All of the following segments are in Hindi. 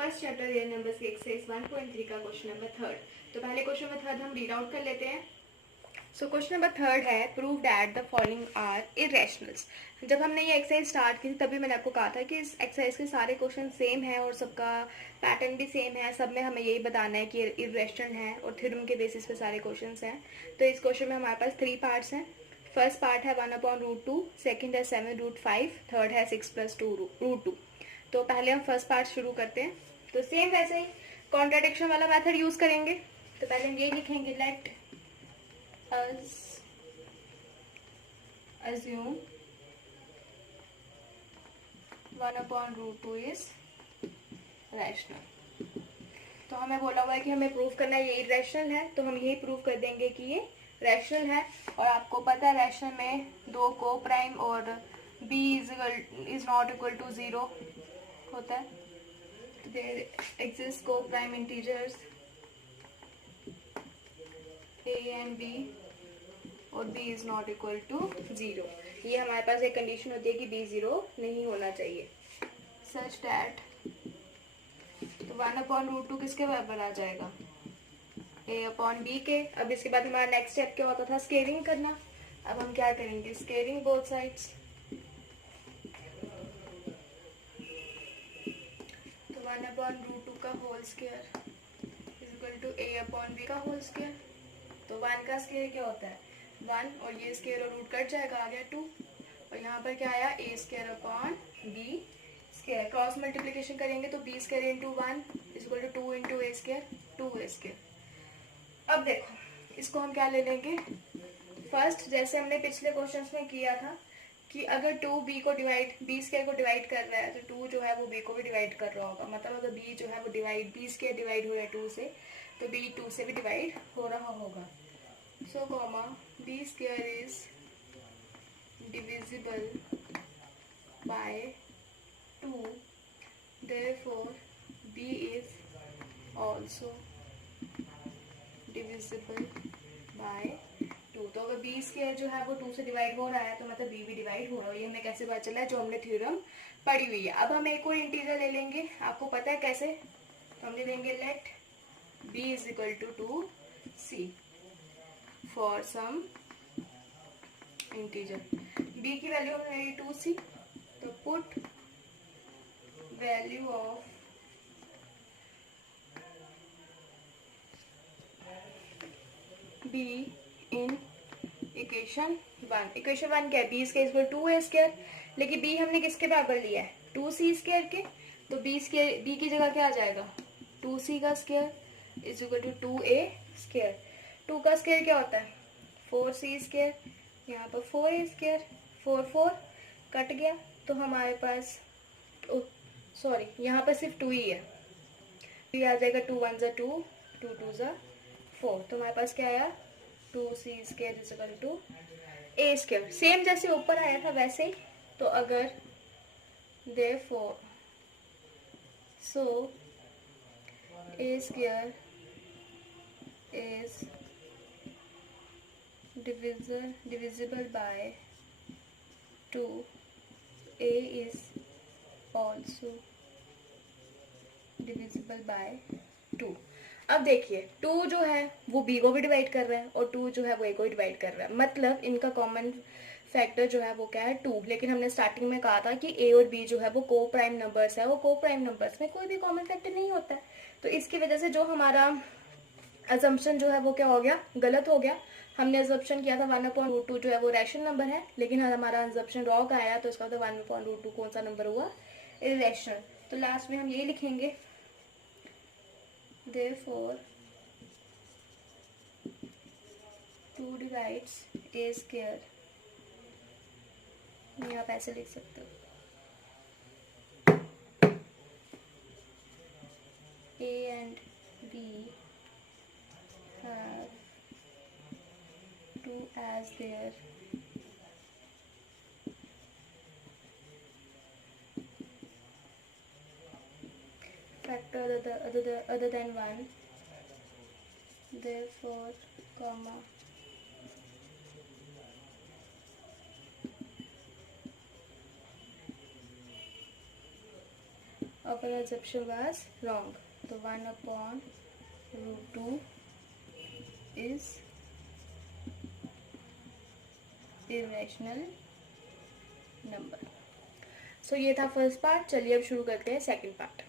First chapter year number 6 exercise 1.3 का क्वेश्चन नंबर थर्ड। तो पहले क्वेश्चन नंबर थर्ड हम रीड आउट कर लेते हैं। सो क्वेश्चन नंबर थर्ड है prove that the following are irrationals. जब हमने ये एक्सरसाइज स्टार्ट की थी तभी मैंने आपको कहा था कि इस एक्सरसाइज के सारे क्वेश्चन सेम है और सबका पैटर्न भी सेम है, सब में हमें यही बताना है कि इरेशनल है और थ्योरम के बेसिस पे सारे क्वेश्चन हैं। तो इस क्वेश्चन में हमारे पास 3 पार्ट्स हैं। फर्स्ट पार्ट है 1/√2, सेकेंड है 7√5, थर्ड है 6+2√2। तो पहले हम फर्स्ट पार्ट शुरू करते हैं। तो सेम वैसे ही कॉन्ट्राडिक्शन वाला मेथड यूज करेंगे। तो पहले हम ये लिखेंगे, let us assume 1/√2 is rational. तो हमें बोला हुआ है कि हमें प्रूव करना है ये इरेशनल है, तो हम यही प्रूव कर देंगे कि ये रैशनल है। और आपको पता है रैशनल में 2 को प्राइम और b is not equal to 0 होता है। तो there exist coprime integers a and b और b is not equal to 0। ये हमारे पास एक कंडीशन होती है कि b 0 नहीं होना चाहिए, सच दैट। तो 1/√2 किसके बराबर आ जाएगा, a/b के। अब इसके बाद हमारा नेक्स्ट स्टेप क्या होता था, स्केलिंग करना। अब हम क्या करेंगे, स्केलिंग बोथ साइड्स। तो 1/√2 का whole square is equal to a/b का होल स्क्वायर। तो 1 का स्क्वायर क्या होता है 1, और ये स्क्वायर और रूट कट जाएगा, आ गया 2। और यहाँ पर क्या आया, a² b square. Cross multiplication करेंगे तो b square into 1 is equal to 2 into a square, 2a square. अब देखो इसको हम क्या ले लेंगे, फर्स्ट जैसे हमने पिछले क्वेश्चन में किया था कि अगर 2b को डिवाइड b स्क्वायर को डिवाइड कर रहा है तो 2 जो है वो b को भी डिवाइड कर रहा होगा। मतलब अगर b जो है वो डिवाइड b स्क्वायर डिवाइड हो रहा है 2 से, तो b 2 से भी डिवाइड हो रहा होगा। So comma b square is divisible by 2, therefore b is also divisible by 2। तो अगर b स्क्वायर जो है वो 2 से डिवाइड हो रहा है तो मतलब b भी डिवाइड हो रहा है। ये हमें कैसे पता चला है, जो हमने थ्योरम पढ़ी हुई है। अब हम एक और इंटीजर ले लेंगे, आपको पता है कैसे। तो हम ले लेंगे let b is equal to 2c for some integer। b की वैल्यू हमने ली 2c, तो put value of b in equation 1। Equation 1 क्या है, b square equal 2a square, लेकिन b हमने किसके बराबर लिया है 2c स्क्वायर के। तो b स्क्वायर b की जगह क्या आ जाएगा 2c का square is equal to 2a square. 2 का स्क्वायर क्या होता है 4c स्क्वायर, यहाँ पर 4a स्क्वायर, 4 कट गया तो हमारे पास सॉरी यहाँ पर सिर्फ 2 ही है, ये आ जाएगा 2 1 ज़ा 2, 2 2 ज़ा 4। तो हमारे पास क्या आया 2c square is equal to a square. Same जैसे ऊपर आया था वैसे ही। तो अगर therefore so a square is divisible by 2, a is also divisible by 2। अब देखिए 2 जो है वो b को भी डिवाइड कर रहा है और 2 जो है वो a को भी डिवाइड कर रहा है। मतलब इनका कॉमन फैक्टर जो है वो क्या है 2। लेकिन हमने स्टार्टिंग में कहा था कि a और b जो है वो को प्राइम नंबर्स है, वो को प्राइम नंबर्स में कोई भी कॉमन फैक्टर नहीं होता है। तो इसकी वजह से जो हमारा अजम्पशन जो है वो क्या हो गया, गलत हो गया। हमने अजम्पशन किया था 1/√2 जो है वो रैशनल नंबर है, लेकिन हमारा अजम्पशन रॉन्ग आया। तो इसका मतलब 1/√2 कौन सा नंबर हुआ, इरेशनल। तो लास्ट में हम ये लिखेंगे therefore 2 divides a square। ये आप ऐसे लिख सकते हो, a and b have 2 as their factor other than 1, therefore comma our assumption was wrong. तो 1/√2 is irrational number. सो ये था फर्स्ट पार्ट. चलिए अब शुरू करते हैं second part.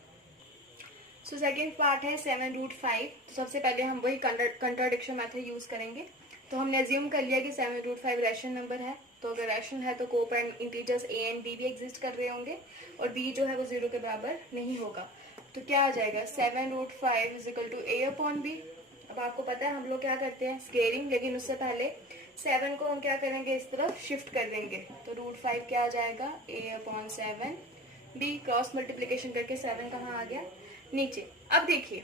So second part है 7√5. तो सबसे पहले हम वही कंट्राडिक्शन मेथड यूज करेंगे. तो हमने अज्यूम कर लिया कि 7√5 रैशनल नंबर है. तो अगर रैशनल है तो coprime integers a and b भी एग्जिस्ट कर रहे होंगे और b जो है वो 0 के बराबर नहीं होगा. तो क्या आ जाएगा 7√5 इज इक्वल टू a/b. अब आपको पता है हम लोग क्या करते हैं स्केयरिंग, लेकिन उससे पहले 7 को हम क्या करेंगे इस तरफ शिफ्ट कर देंगे. तो √5 क्या आ जाएगा a/7. b क्रॉस मल्टीप्लीकेशन करके 7 कहाँ आ गया नीचे. अब देखिए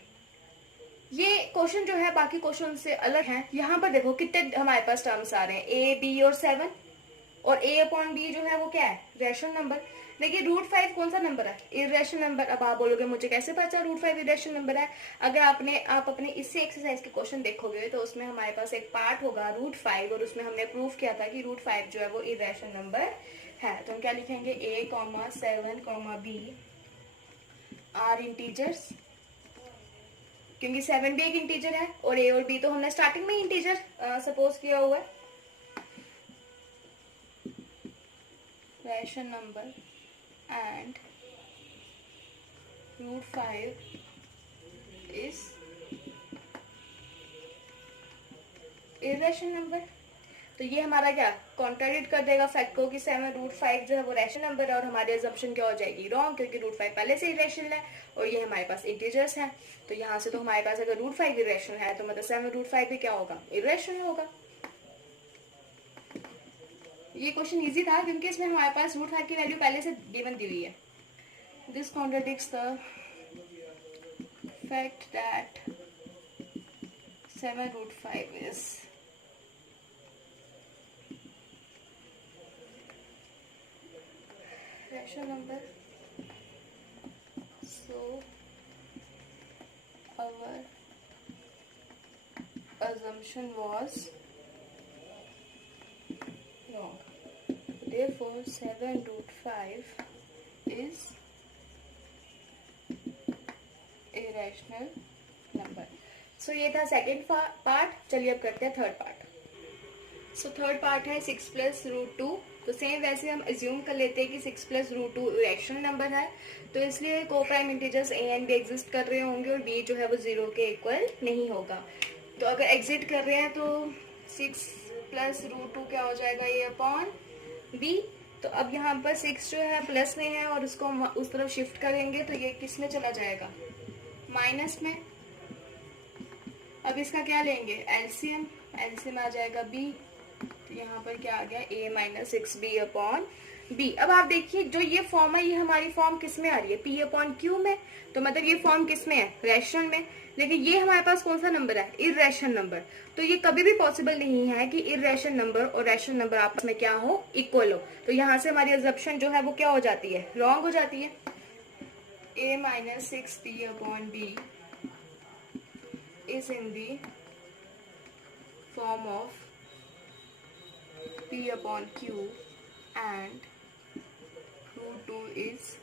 ये क्वेश्चन जो है बाकी क्वेश्चन से अलग है. यहाँ पर देखो कितने हमारे पास टर्म्स आ रहे हैं a b और 7, और a/b जो है वो क्या है रैशनल नंबर. देखिए √5 कौन सा नंबर है इर्रेशनल नंबर. अब आप बोलोगे मुझे कैसे पता √5 इर्रेशनल नंबर है. अगर आप अपने इसी एक्सरसाइज के क्वेश्चन देखोगे तो उसमें हमारे पास एक पार्ट होगा √5 और उसमें हमने प्रूव किया था कि √5 जो है वो इर्रेशनल नंबर है. तो हम क्या लिखेंगे a, 7, b आर इंटीजर्स, क्योंकि 7 भी एक इंटीजर है और a और b तो हमने स्टार्टिंग में इंटीजर सपोज किया हुआ है. Rational number and √5 is irrational number. तो ये हमारा क्या कॉन्ट्राडिक्ट कर देगा फैक्ट को कि 7√5 जो है वो रैशनल नंबर है और हमारी असम्पशन क्या हो जाएगी रॉन्ग, क्योंकि √5 पहले से इरेशनल है और ये हमारे पास इंटीजर्स हैं. तो यहाँ से तो हमारे पास अगर √5 इरेशनल है तो मतलब 7√5 भी क्या होगा इरेशनल होगा. ये क्वेश्चन इजी था क्योंकि इसमें हमारे पास √5 की वैल्यू पहले से गिवन दी हुई है. This contradicts the fact that 7√5 is rational number. So our assumption was wrong. Therefore 7√5 is a rational number. So ये था सेकेंड पार्ट. चलिए अब करते हैं third part. So third part है 6 + √2. तो सेम वैसे हम एज्यूम कर लेते हैं कि 6 + √2 रैशनल नंबर है. तो इसलिए coprime integers a and b exist कर रहे होंगे और b जो है वो 0 के इक्वल नहीं होगा. तो अगर एग्जिट कर रहे हैं तो 6 + √2 क्या हो जाएगा a/b. तो अब यहाँ पर 6 जो है प्लस में है और उसको हम उस तरफ शिफ्ट करेंगे तो ये किस में चला जाएगा माइनस में. अब इसका क्या लेंगे एलसीएम. एलसीएम आ जाएगा b. तो यहाँ पर क्या आ गया a - 6b/b. अब आप देखिए जो ये फॉर्म है ये हमारी फॉर्म किस में आ रही है p/q में. तो मतलब ये फॉर्म किस में है रैशनल में. लेकिन ये हमारे पास कौन सा नंबर है इर्रेशनल नंबर. तो ये कभी भी पॉसिबल नहीं है कि इर्रेशनल नंबर और रैशनल नंबर आपस में क्या हो इक्वल हो. तो यहाँ से हमारी असम्पशन जो है वो क्या हो जाती है रॉन्ग हो जाती है. a - 6b/b is in the form of p/q and √2 is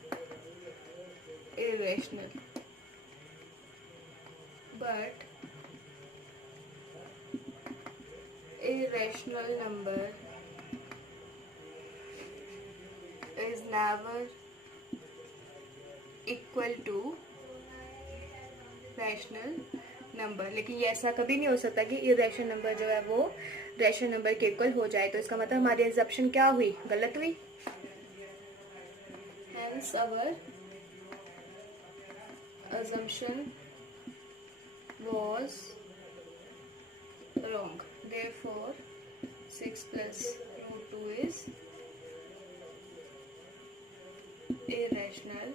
irrational. But irrational number is never equal to rational number. लेकिन ये ऐसा कभी नहीं हो सकता कि इरेशनल नंबर जो है वो रैशनल नंबर के इक्वल हो जाए. तो इसका मतलब हमारी असम्पशन क्या हुई गलत हुई. Hence our assumption was wrong. Therefore 6 + √2 is irrational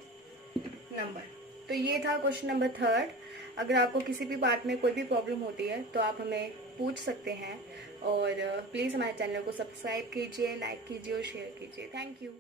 number. तो ये था क्वेश्चन नंबर थर्ड. अगर आपको किसी भी पार्ट में कोई भी प्रॉब्लम होती है तो आप हमें पूछ सकते हैं और प्लीज़ हमारे चैनल को सब्सक्राइब कीजिए, लाइक कीजिए और शेयर कीजिए. Thank you.